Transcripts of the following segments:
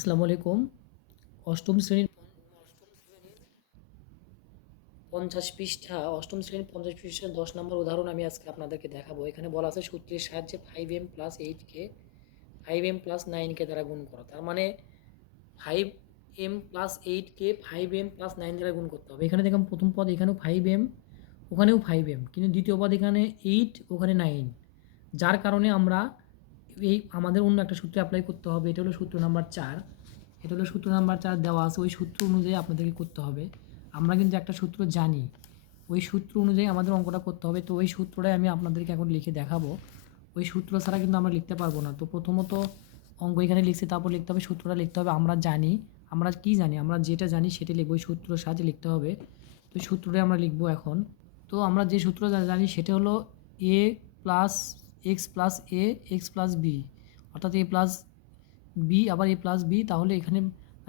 আসসালামু আলাইকুম। অষ্টম শ্রেণির পঞ্চাশ পৃষ্ঠা, অষ্টম শ্রেণির পঞ্চাশ পৃষ্ঠা দশ নম্বর উদাহরণ আমি আজকে আপনাদেরকে দেখাবো। এখানে বলা আছে সূত্রের সাহায্যে ফাইভ এম প্লাস এইটকে ফাইভ এম প্লাস নাইনকে দ্বারা গুণ করো। তার মানে ফাইভ এম প্লাস এইটকে ফাইভ এম প্লাস নাইন দ্বারা গুণ করতে হবে। এখানে দেখলাম প্রথম পদ এখানেও ফাইভ এম ওখানেও ফাইভ এম কিন্তু দ্বিতীয় পদ এখানে এইট ওখানে নাইন যার কারণে আমরা এই আমাদের অন্য একটা সূত্র অ্যাপ্লাই করতে হবে, এটা হলো সূত্র নাম্বার চার। এটা হলো সূত্র নাম্বার চার দেওয়া আছে, ওই সূত্র অনুযায়ী আপনাদেরকে করতে হবে। আমরা কিন্তু একটা সূত্র জানি, ওই সূত্র অনুযায়ী আমাদের অঙ্কটা করতে হবে। তো ওই সূত্রটাই আমি আপনাদেরকে এখন লিখে দেখাবো। ওই সূত্র ছাড়া কিন্তু আমরা লিখতে পারব না। তো প্রথমত অঙ্ক এখানে লিখছি, তারপর লিখতে হবে, সূত্রটা লিখতে হবে, আমরা জানি। আমরা কি জানি? আমরা যেটা জানি সেটা লিখব, ওই সূত্র সাহায্যে লিখতে হবে। তো সূত্রটাই আমরা লিখব এখন। তো আমরা যে সূত্র জানি সেটা হলো A plus X plus A, X plus B. অর্থাৎ এ প্লাস বি, আবার এ প্লাস বি, তাহলে এখানে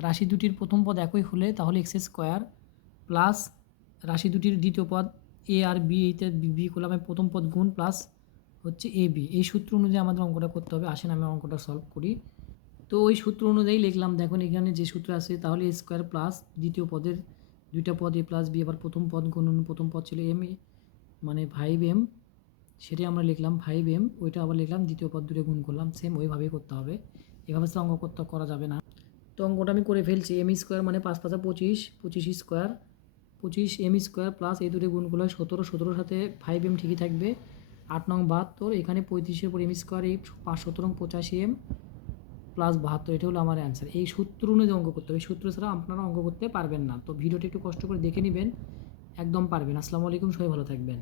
রাশি দুটির প্রথম পদ একই হলে তাহলে এক্স স্কোয়ার প্লাস রাশি দুটির দ্বিতীয় পদ এ আর বি, এইতে বি করলাম প্রথম পদ গুণ প্লাস হচ্ছে এ, বি। এই সূত্র অনুযায়ী আমাদের অঙ্কটা করতে হবে। আসেন আমি অঙ্কটা সলভ করি। তো ওই সূত্র অনুযায়ী লিখলাম, দেখুন এখানে যে সূত্র আছে, তাহলে এ স্কোয়ার প্লাস দ্বিতীয় পদের দুইটা পদ এ প্লাস বি, আবার প্রথম পদ গুণন প্রথম পদ ছিল এম মানে ফাইভ এম সেটাই আমরা লিখলাম ফাইভ এম ওইটা আবার লিখলাম দ্বিতীয় পদ দুটো গুণ করলাম সেম ওইভাবেই করতে হবে। এভাবে তো অঙ্ক করতে করা যাবে না। তো অঙ্কটা আমি করে ফেলছি এম স্কোয়ার মানে পাঁচ পাঁচা পঁচিশ পঁচিশ স্কোয়ার পঁচিশ এম স্কোয়ার প্লাস এই দুটো গুণ করলে সতেরো, সতেরোর সাথে ফাইভ এম ঠিকই থাকবে। আট নং বাহাত্তর, এখানে পঁয়ত্রিশের পর এম স্কোয়ার এই পাঁচ, সতেরো পঁচাশি এম প্লাস বাহাত্তর এটা হলো আমার অ্যান্সার এই সূত্র অনুযায়ী অঙ্ক করতে হবে। এই সূত্র ছাড়া আপনারা অঙ্ক করতে পারবেন না। তো ভিডিওটি একটু কষ্ট করে দেখে নেবেন, একদম পারবেন। আসসালামু আলাইকুম, সবাই ভালো থাকবেন।